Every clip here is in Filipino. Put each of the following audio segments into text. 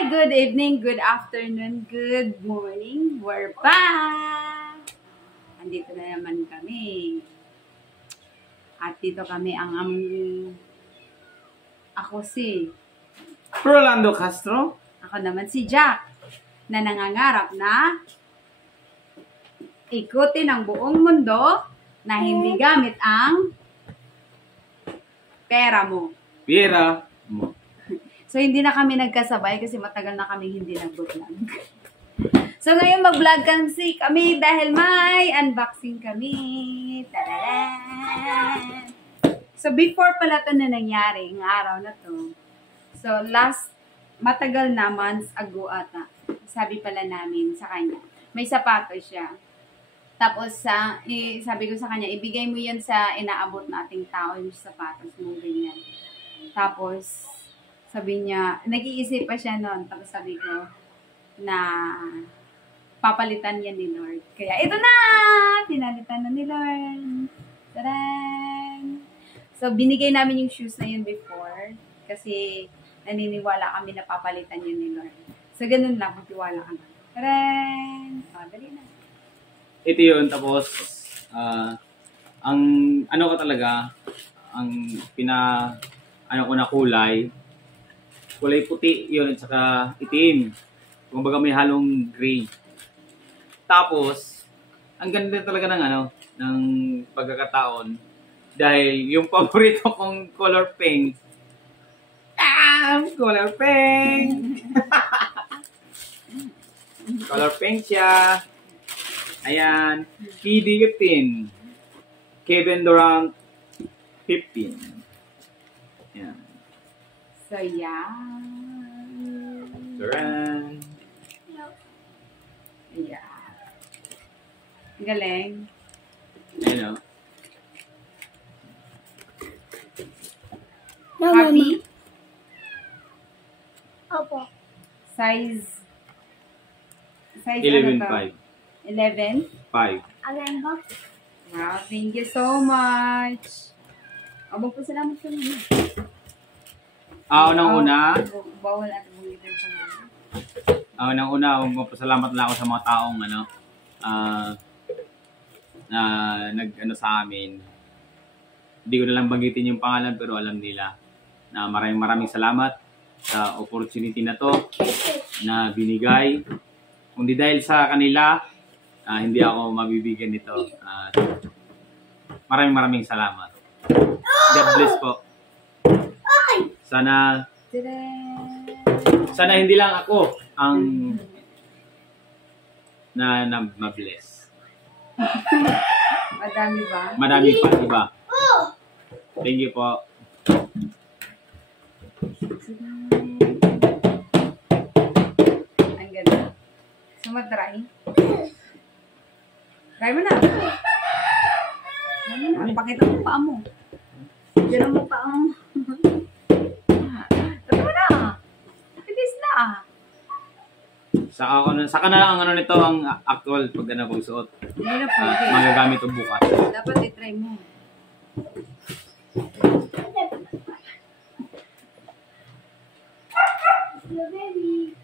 Hi! Good evening, good afternoon, good morning. We're back! Andito na naman kami. At dito kami ako si Rolando Castro. Ako naman si Jack na nangangarap na ikutin ang buong mundo na hindi gamit ang pera mo. Pera mo. So, hindi na kami nagkasabay kasi matagal na kami hindi nag-vlog. So, ngayon mag-vlog kami dahil may unboxing kami. Tadaan! So, before pala ito na nangyari, ng araw na to. So, matagal na, months ago ata, sabi pala namin sa kanya, may sapatos siya. Tapos, sabi ko sa kanya, ibigay mo yan sa inaabot nating tao, yung sapatos mo, ganyan. Tapos, sabi niya, nag-iisip pa siya noon. Tapos sabi ko, na papalitan yan ni Lord. Kaya ito na! Pinalitan na ni Lord. Tadaan! So, binigay namin yung shoes na yun before. Kasi, naniniwala kami na papalitan yun ni Lord. So, ganun lang. Magtiwala kami. Tadaan! O, dali na. Ito yun. Tapos, ang ano ko talaga, ang ko na kulay puti yun at saka itim. Kumbaga may halong gray. Tapos, ang ganda talaga ng pagkakataon dahil yung paborito kong color pink. Color pink! Color pink siya. Ayan. PD 15. Kevin Durant 15. Ayan. So, yeah. Duran. Yeah. Galing. Ayun o. Happy? Opo. Size 11.5. 11? 5. Again po? Wow, thank you so much. Magpasalamat ka naman. Unang-una, Bawal at bumitin sa mga. unang-una, magpasalamat lang ako sa mga taong na nag sa amin. Hindi ko na lang banggitin yung pangalan pero alam nila na maraming salamat sa opportunity na to na binigay. Kung di dahil sa kanila, hindi ako mabibigyan nito. Maraming salamat. God bless po. Sana hindi lang ako ang na ma-bless. Madami ba? Madami pa, diba? Thank you po. Ang ganda. Sumatry. Try mo na. Pakita mo paa mo. Diyan mo paa mo. Try mo na. Bilis na. Saka na lang ang nito ang actual pag pagsuot. Hindi na pwede. Magagamit ito bukas. Dapat i-try mo. Baby.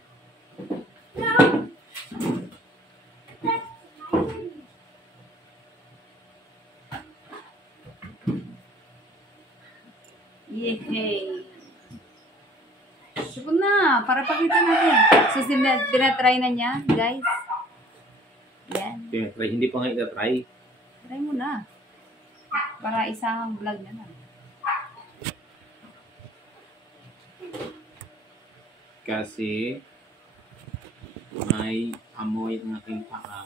Yehey! Sige na, para pakita natin. So, tinatry na niya, guys. Yan. Hindi pa nga ita-try. Try mo na. Para isang vlog na lang. Kasi may amoy ang aking paa.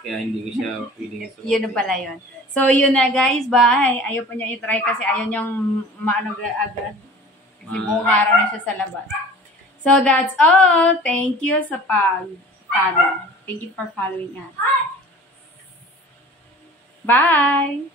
Kaya hindi ko siya pwedeng isuot. Yun na pala yun. So, yun na guys. Bye. Ayaw pa niya i-try kasi ayaw niyang maano agad. Kasi buong araw na siya sa labas. So, that's all. Thank you sa pag-follow. Thank you for following us. Bye!